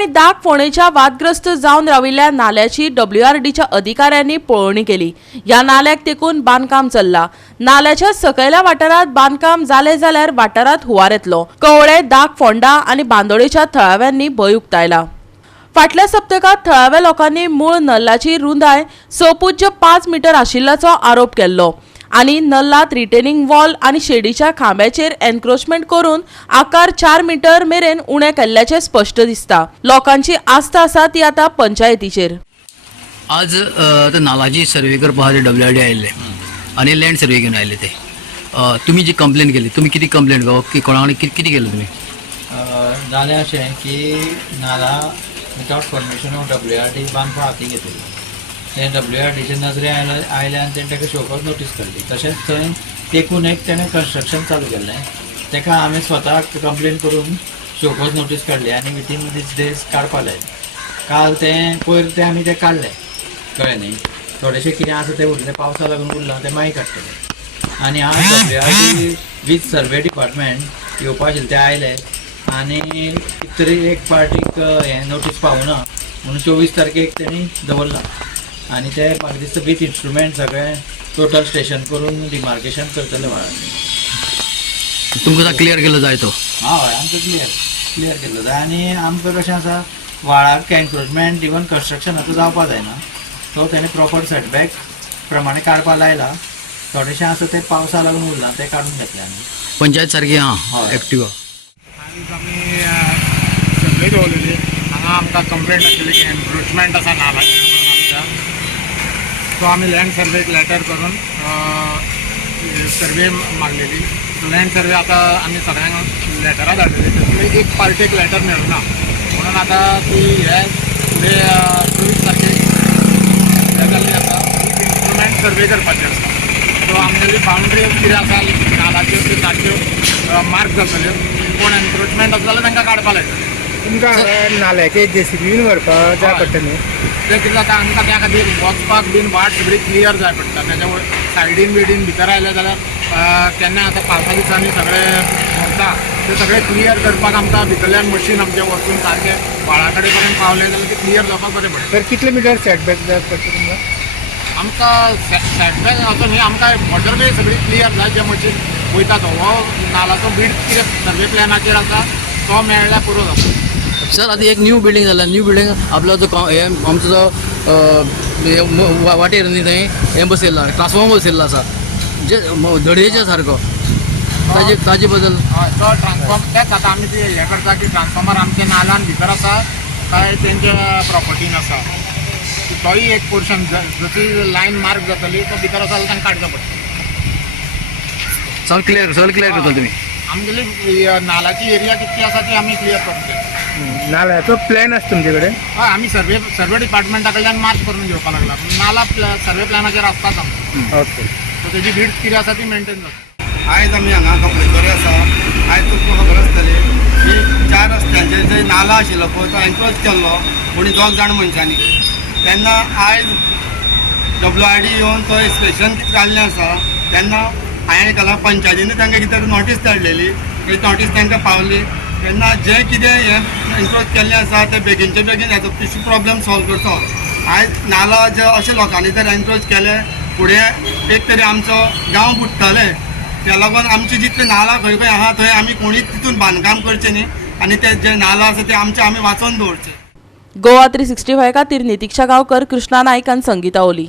आणि दाग फोणेच्या वादग्रस्त जावन राविल्ल्या नाल्याची WRDच्या अधिकाऱ्यांनी पळोवणी केली। या नाल्याक तेकून बांदकाम चल्ला। नाल्याच्या सकयल्या वाठारात बांदकाम जाले जाल्यार वाठारात हुंवार येतलो। कवळे, दाग फोंडा आणि बांदोडेच्या थळाव्यांनी भंय उक्तायला। फाटल्या सप्तकात थळाव्या लोकांनी मूळ नल्लाची रुंदाय 6.5 मीटर आशिल्ल्याचो आरोप केल्लो आणि नल्लात रिटेनिंग वॉल आणि शेडीच्या खांब्याचेर एन्क्रोचमेंट करून आकार 4 मीटर मेरेन उणे केल्ल्याचे स्पष्ट दिसता। लोकांची आस्था आसा ती आता पंचायतीचेर। आज नालाची सर्वे करपा खातीर WRD आयिल्ले आनी लँड सर्वे घेवन आयिल्ले ते तुमी जी कंप्लेन केली तुमी कितें कंप्लेन की कोणा कडेन कितें केलें तुमी? जालें अशें की नाला विथआउट परमिशन ऑफ WRD बांदपा हाती घेतली। ते WRDचे नजरे आयले आनी तेणें ताका शोकॉज नोटीस काडली। तशेंच थंय तेकून एक तेणें कन्स्ट्रक्शन चालू केल्लें, ताका हांवें स्वता कंप्लेन करून शोकॉज नोटीस काडली आनी विथीन दीस डेज काडपा लायलें। काल तें पयर तें आमी तें काडलें, कळ्ळें न्ही। थोडेशें कितें आसा तें उरलें, पावसा लागून उरलां तें मागीर काडटलें। आनी आज WRD वीथ सर्वे डिपार्टमेंट येवपा आशिल्ले ते आयले आनी तरी एक पार्टीक हें नोटीस पावूना म्हणून 24 तारखेक तेणी दवरला आनी ते म्हाका दिसता वीथ इन्स्ट्रुमेंट सगळें टोटल स्टेशन करून डिमार्केशन करतले व्हळान। तुमकां क्लियर केलो जाय तो? हय, आमकां क्लियर केल्लो जाय आनी आमकां कशें आसा व्हाळाक एन्क्रोचमेंट इवन कन्स्ट्रक्शनाचो जावपा जायना, तो तेणें प्रॉपर सेटबॅक प्रमाणे काडपा लायला। थोडेशें आसा तें पावसा लागून उरलां तें काडून घेतलें आमी। पंचायत सारकी आहा एक्टिव्ह आमी सर्वे दवरलेली, हांगा आमकां कंप्लेंट आशिल्ली की एन्क्रोचमेंट आसा नालाचेर म्हणून आमच्या, सो आमी लँड सर्वेक लेटर करून सर्वे मागलेली। लँड सर्वे आतां आमी सगळ्यांक लेटरां धाडलेली, त्यातली एक पार्टेक लेटर मेळुना म्हणून आतां ती हे फुडें 24 तारखेक हे जाल्ली आसा इन्स्ट्रुमेंट सर्वे करपाचें आसा। सो आमगेली बाउंड्री कितें आसा नालाच्यो त्यो ताच्यो मार्क जातल्यो, कोण एन्क्रोचमेंट आसा जाल्यार तांकां काडपा लायतले। तुमकां नाल्याचे JCBन व्हरपा जाय पडटा न्ही? तें कितें जाता आमकां त्या खातीर वचपाक बीन वाट सगळी क्लियर जाय पडटा। तेज्या सायडीन बिडीन भितर आयले जाल्यार केन्ना आतां पावसा दिसांनी सगळे व्हरता ते सगळे क्लियर करपाक आमकां भितरल्यान मशीन आमचें वचून सारकें व्हाळा कडेन पर्यंत पावलें जाल्यार ते क्लियर जावपाक बरें पडटा। तर कितले मिटर सेटबॅक जाय पडटा तुमकां? आमकां सेटबॅक असो न्ही, आमकां बॉर्डर बी सगळी क्लियर जाय, जे मशीन वयता तो हो नालाचो बीड कितें सर्वे प्लॅनाचेर आसा तो मेळ्ळ्यार पुरो जाता। सर आतां एक न्यू बिल्डींग जाल्या, न्यू बिल्डींग आपलो जो आमचो जो वाटेर न्ही थंय हें बसयल्लो ट्रान्सफॉर्मर बसयल्लो आसा जे धडयेच्या सारको, ताजे बद्दल? हय, तो ट्रान्सफॉर्मर तेच आतां आमी ते हें करता की ट्रान्सफॉर्मर आमच्या नाल्यान भितर आसा काय तेंच्या प्रॉपर्टीन आसा, तोय एक पोर्शन जशी लायन मार्क जातली तो भितर आसा जाल्यार तांकां काडचो पडटा। सगळें क्लियर करता तुमी? आमगेली नालाची एरिया कितली आसा ती आमी क्लियर करता। नाल्याचो प्लॅन आसा तुमचे कडेन? हय, आमी सर्वे डिपार्टमेंटा कडल्यान मार्क करून घेवपाक लागला। नाला सर्वे प्लॅनाचेर आसताच आमकां। ओके, सो तेजी विड्थ कितें आसा ती मेंटेन जाता। आयज आमी हांगा कंप्लेंटरी आसा। आयज तुमकां खबर आसतली की 4 रस्त्यांचेर जंय नाला आशिल्लो पळय तो एन्क्रोच केल्लो कोणी 2 जाण मनशांनी। तेन्ना आयज WRD येवन तो इन्स्पेक्शन काडलें आसा तेन्ना हांवें केला पंचायतीन तांकां कितें नोटीस धाडलेली, ती नोटीस तांकां पावली। तेन्ना जें कितें हें एन्क्रोच केल्लें आसा तें बेगीनचे बेगीन हेजो प्रॉब्लेम सॉल्व करचो। आयज नाला जे अशें लोकांनी जर एन्क्रोच केलें फुडें एक तरी आमचो गांव बुडटलें। त्या लागून आमचे जितले नाला खंय खंय आहा थंय आमी कोणीच तितून बांदकाम करचें न्ही आनी ते जे नाला आसा ते आमचे आमी वाचोवन दवरचे। गोवा 365 खातीर नितीक्षा गांवकर, कृष्णा नायक आनी संगीता ओली।